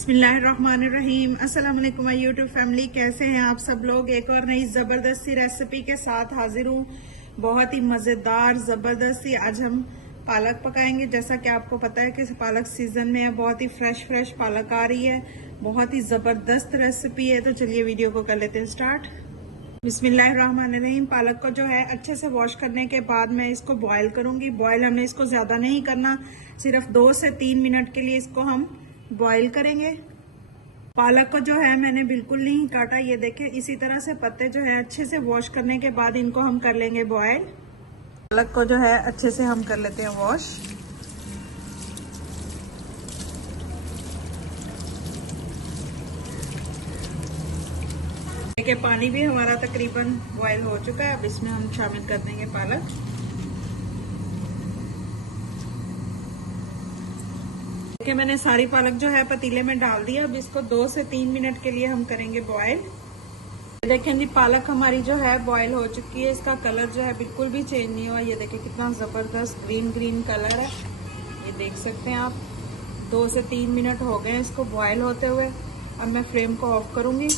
बिस्मिल्लाहिर्रहमानिर्रहीम। अस्सलाम वालेकुम माय यूट्यूब फैमिली, कैसे हैं आप सब लोग। एक और नई ज़बरदस्त सी रेसिपी के साथ हाजिर हूँ। बहुत ही मज़ेदार ज़बरदस्त सी आज हम पालक पकाएंगे। जैसा कि आपको पता है कि पालक सीजन में है, बहुत ही फ्रेश पालक आ रही है। बहुत ही ज़बरदस्त रेसिपी है, तो चलिए वीडियो को कर लेते हैं स्टार्ट। बिस्मिल्लाहिर्रहमानिर्रहीम। पालक को जो है अच्छे से वॉश करने के बाद मैं इसको बॉयल करूंगी। बॉयल हमने इसको ज्यादा नहीं करना, सिर्फ 2 से 3 मिनट के लिए इसको हम बॉयल करेंगे। पालक को जो है मैंने बिल्कुल नहीं काटा, ये देखें इसी तरह से पत्ते जो है अच्छे से वॉश करने के बाद इनको हम कर लेंगे बॉयल। पालक को जो है अच्छे से हम कर लेते हैं वॉश। देखिए पानी भी हमारा तकरीबन बॉयल हो चुका है। अब इसमें हम शामिल कर देंगे पालक। देखिए मैंने सारी पालक जो है पतीले में डाल दिया। अब इसको 2 से 3 मिनट के लिए हम करेंगे बॉयल। देखें जी पालक हमारी जो है बॉयल हो चुकी है। इसका कलर जो है बिल्कुल भी चेंज नहीं हुआ। ये देखिए कितना जबरदस्त ग्रीन कलर है, ये देख सकते हैं आप। 2 से 3 मिनट हो गए इसको बॉयल होते हुए। अब मैं फ्लेम को ऑफ करूंगी।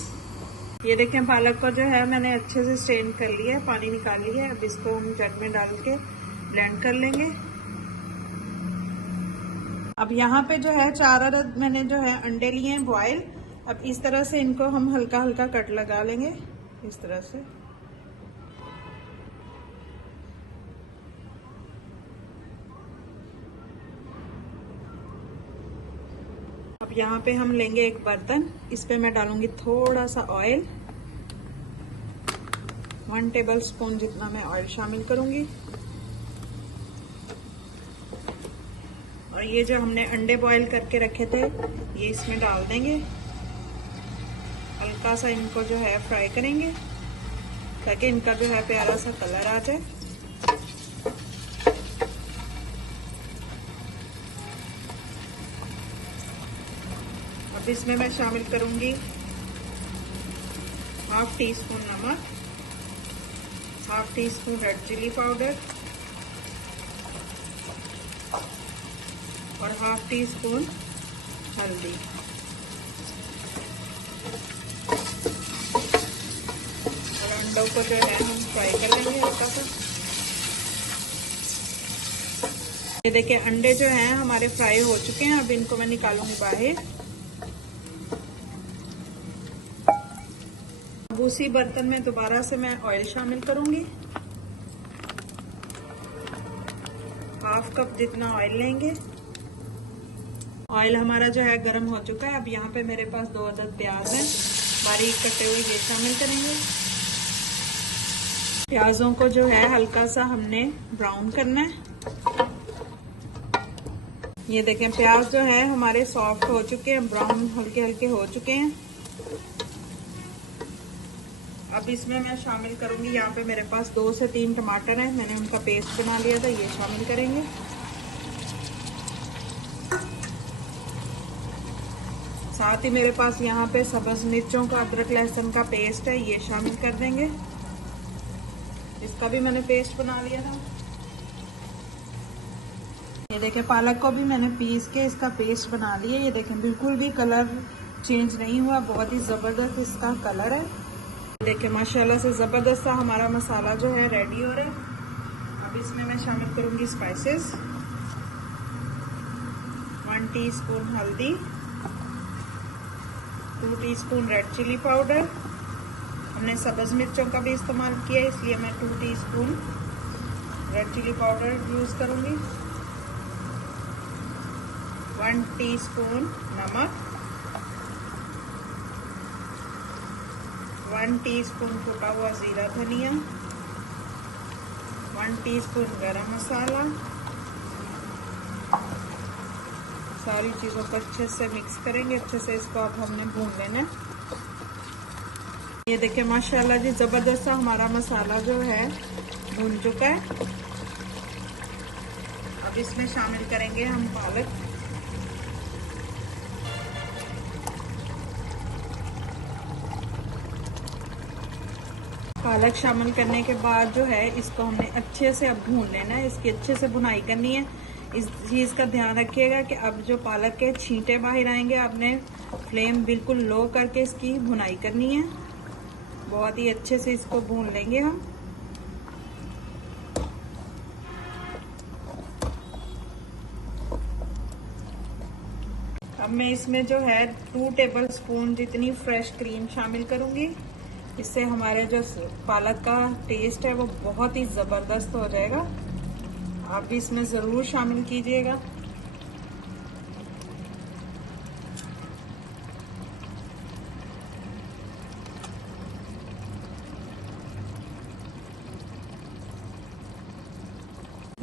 ये देखें पालक को जो है मैंने अच्छे से स्ट्रेन कर लिया है, पानी निकाल लिया है। अब इसको हम जग में डाल के ब्लेंड कर लेंगे। अब यहाँ पे जो है 4 अदद मैंने जो है अंडे लिए हैं बॉयल। अब इस तरह से इनको हम हल्का कट लगा लेंगे, इस तरह से। अब यहाँ पे हम लेंगे एक बर्तन, इस पे मैं डालूंगी थोड़ा सा ऑयल। 1 टेबल स्पून जितना मैं ऑयल शामिल करूंगी। और ये जो हमने अंडे बॉईल करके रखे थे ये इसमें डाल देंगे। हल्का सा इनको जो है फ्राई करेंगे ताकि इनका जो है प्यारा सा कलर आ जाए। अब इसमें मैं शामिल करूंगी 1/2 टीस्पून नमक, 1/2 टीस्पून रेड चिली पाउडर और 1/2 टीस्पून हल्दी। और अंडों को जो है हम फ्राई कर लेंगे हल्का सा। ये देखिए अंडे जो हैं हमारे फ्राई हो चुके हैं। अब इनको मैं निकालूंगी बाहर। अब उसी बर्तन में दोबारा से मैं ऑयल शामिल करूंगी। 1/2 कप जितना ऑयल लेंगे। ऑयल हमारा जो है गर्म हो चुका है। अब यहाँ पे मेरे पास 2 अदद प्याज हैं, बारीक कटे हुए, ये शामिल करेंगे। प्याजों को जो है हल्का सा हमने ब्राउन करना है। ये देखें प्याज जो है हमारे सॉफ्ट हो चुके हैं, ब्राउन हल्के हो चुके हैं। अब इसमें मैं शामिल करूंगी, यहाँ पे मेरे पास 2 से 3 टमाटर हैं, मैंने उनका पेस्ट बना लिया था, ये शामिल करेंगे। साथ ही मेरे पास यहाँ पे सब्ज मिर्चों का अदरक लहसुन का पेस्ट है, ये शामिल कर देंगे। इसका भी मैंने पेस्ट बना लिया था। ये देखें पालक को भी मैंने पीस के इसका पेस्ट बना लिया। ये देखें बिल्कुल भी कलर चेंज नहीं हुआ, बहुत ही जबरदस्त इसका कलर है। देखिए माशाल्लाह से जबरदस्त सा हमारा मसाला जो है रेडी हो रहा है। अब इसमें मैं शामिल करूंगी स्पाइसेस। 1 टीस्पून हल्दी, 2 टीस्पून रेड चिली पाउडर। हमने सब्ज मिर्चों का भी इस्तेमाल किया इसलिए मैं 2 teaspoon red chilli powder use करूंगी। 1 टीस्पून नमक, 1 टीस्पून कुटा हुआ जीरा धनिया, 1 टीस्पून गरम मसाला। सारी चीज़ों को अच्छे से मिक्स करेंगे। अच्छे से इसको अब हमने भून लेना है। ये देखिए माशाल्लाह जी ज़बरदस्त सा हमारा मसाला जो है भून चुका है। अब इसमें शामिल करेंगे हम पालक। पालक शामिल करने के बाद जो है इसको हमने अच्छे से अब भून लेना है। इसकी अच्छे से भुनाई करनी है। इस चीज़ का ध्यान रखिएगा कि अब जो पालक के छींटे बाहर आएंगे, आपने फ्लेम बिल्कुल लो करके इसकी भुनाई करनी है। बहुत ही अच्छे से इसको भून लेंगे हम। अब मैं इसमें जो है 2 टेबलस्पून जितनी फ्रेश क्रीम शामिल करूंगी। इससे हमारे जो पालक का टेस्ट है वो बहुत ही जबरदस्त हो जाएगा। आप भी इसमें जरूर शामिल कीजिएगा।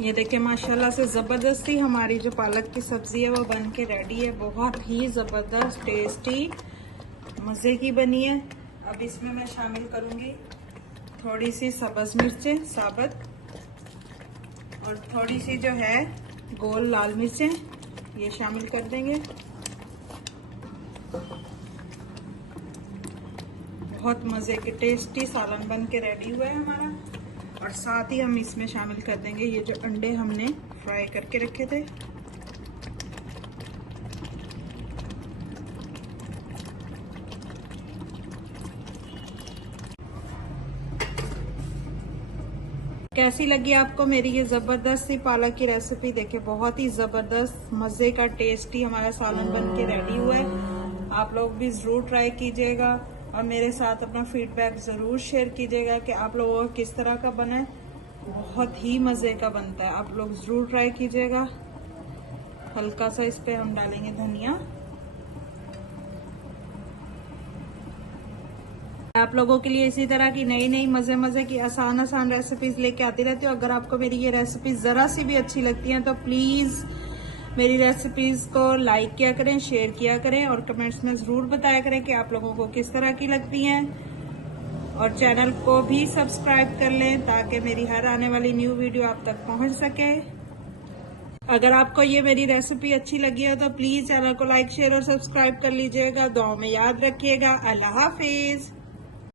ये देखिए माशाल्लाह से जबरदस्ती हमारी जो पालक की सब्जी है वो बन के रेडी है। बहुत ही जबरदस्त टेस्टी मजे की बनी है। अब इसमें मैं शामिल करूंगी थोड़ी सी सब्ज मिर्चें साबुत और थोड़ी सी जो है गोल लाल मिर्चें, ये शामिल कर देंगे। बहुत मजे के टेस्टी सालन बन के रेडी हुआ है हमारा। और साथ ही हम इसमें शामिल कर देंगे ये जो अंडे हमने फ्राई करके रखे थे। कैसी लगी आपको मेरी ये जबरदस्त सी पालक की रेसिपी? देखिए बहुत ही जबरदस्त मजे का टेस्टी हमारा सालन बन के रेडी हुआ है। आप लोग भी जरूर ट्राई कीजिएगा और मेरे साथ अपना फीडबैक जरूर शेयर कीजिएगा कि आप लोगों को किस तरह का बना है। बहुत ही मजे का बनता है, आप लोग जरूर ट्राई कीजिएगा। हल्का सा इस पे हम डालेंगे धनिया। आप लोगों के लिए इसी तरह की नई नई मजे की आसान रेसिपीज लेके आती रहती हूँ। अगर आपको मेरी ये रेसिपीज जरा सी भी अच्छी लगती हैं तो प्लीज मेरी रेसिपीज को लाइक किया करें, शेयर किया करें और कमेंट्स में जरूर बताया करें कि आप लोगों को किस तरह की लगती हैं। और चैनल को भी सब्सक्राइब कर लें ताकि मेरी हर आने वाली न्यू वीडियो आप तक पहुंच सके। अगर आपको ये मेरी रेसिपी अच्छी लगी हो तो प्लीज चैनल को लाइक, शेयर और सब्सक्राइब कर लीजिएगा। दुआ में याद रखिएगा। अल्लाह हाफिज।